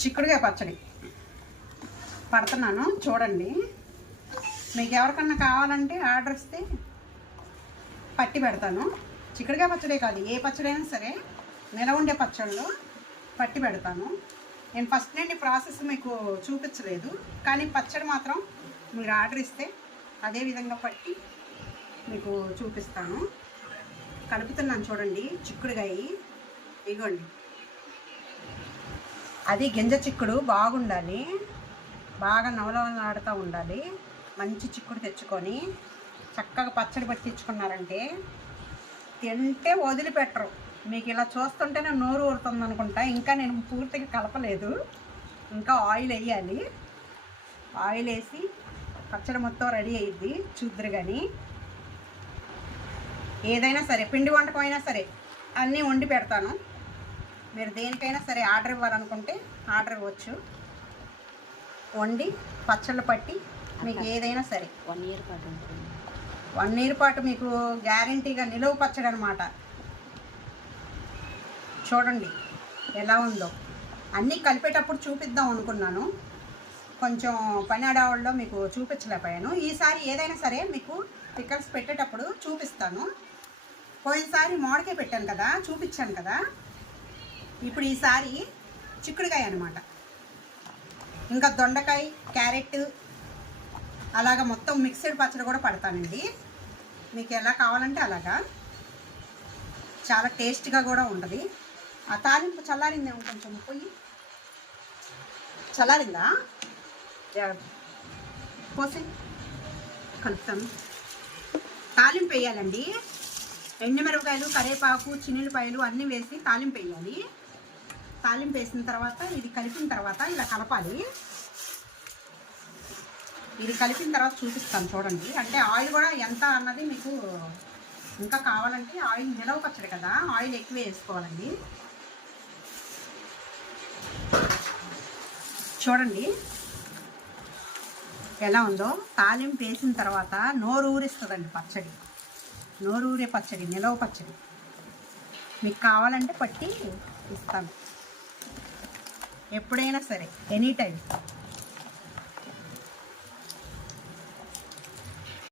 చిక్కుడుకాయ పచ్చడి పడుతున్నాను చూడండి. మీకు ఎవరికన్నా కావాలంటే ఆర్డర్ ఇస్తే పట్టి పెడతాను. చిక్కుడుకాయ పచ్చడే కాదు, ఏ పచ్చడైనా సరే నిలవ ఉండే పచ్చళ్ళు పట్టి పెడతాను. నేను ఫస్ట్ నుండి ప్రాసెస్ మీకు చూపించలేదు, కానీ పచ్చడి మాత్రం మీరు ఆర్డర్ ఇస్తే అదే విధంగా పట్టి మీకు చూపిస్తాను. కలుపుతున్నాను చూడండి. చిక్కుడుకాయ ఇగోండి, అది గింజ చిక్కుడు బాగుండాలి, బాగా నవలవలాడుతూ ఉండాలి. మంచి చిక్కుడు తెచ్చుకొని చక్కగా పచ్చడి పట్టించుకున్నారంటే తింటే వదిలిపెట్టరు. మీకు ఇలా చూస్తుంటేనే నోరు ఊరుతుంది అనుకుంటా. ఇంకా నేను పూర్తిగా కలపలేదు, ఇంకా ఆయిల్ వేయాలి. ఆయిల్ వేసి పచ్చడి మొత్తం రెడీ అయ్యిద్ది, చూద్దరు. కానీ ఏదైనా సరే పిండి వంటకం అయినా సరే అన్నీ వండి పెడతాను. మీరు దేనికైనా సరే ఆర్డర్ ఇవ్వాలనుకుంటే ఆర్డర్ ఇవ్వచ్చు. వండి పచ్చళ్ళు పట్టి మీకు ఏదైనా సరే 1 year పాటు ఉంటుంది. 1 year పాటు మీకు గ్యారంటీగా నిలువ పచ్చడి అనమాట. చూడండి ఎలా ఉందో. అన్నీ కలిపేటప్పుడు చూపిద్దాం అనుకున్నాను, కొంచెం పని అడవుల్లో మీకు చూపించలేకపోయాను. ఈసారి ఏదైనా సరే మీకు పికల్స్ పెట్టేటప్పుడు చూపిస్తాను. పోయినసారి మామిడికాయ పెట్టాను కదా, చూపించాను కదా. ఇప్పుడు ఈసారి చిక్కుడుకాయ అనమాట. ఇంకా దొండకాయ, క్యారెట్ అలాగా మొత్తం మిక్స్డ్ పచ్చడి కూడా పడతానండి. మీకు ఎలా కావాలంటే అలాగా. చాలా టేస్ట్గా కూడా ఉంటుంది. ఆ తాలింపు చల్లారిందేమో, కొంచెం పొయ్యి చల్లారిందా పోసి కలుపుతాను. తాలింపు వేయాలండి. ఎండుమిరపకాయలు, కరివేపాకు, చిన్నులపాయలు అన్నీ వేసి తాలింపు వేయాలి. తాలింపు వేసిన తర్వాత ఇది కలిపిన తర్వాత ఇలా కలపాలి. ఇది కలిపిన తర్వాత చూపిస్తాను చూడండి. అంటే ఆయిల్ కూడా ఎంత అన్నది మీకు ఇంకా కావాలంటే ఆయిల్ నిలవ పచ్చడి కదా, ఆయిల్ ఎక్కువ వేసుకోవాలండి. చూడండి ఎలా ఉందో. తాలింపు వేసిన తర్వాత నోరు ఊరిస్తుందండి పచ్చడి. నోరు ఊరే పచ్చడి, నిలవ పచ్చడి. మీకు కావాలంటే పట్టి ఇస్తాను ఎప్పుడైనా సరే, ఎనీ టైం.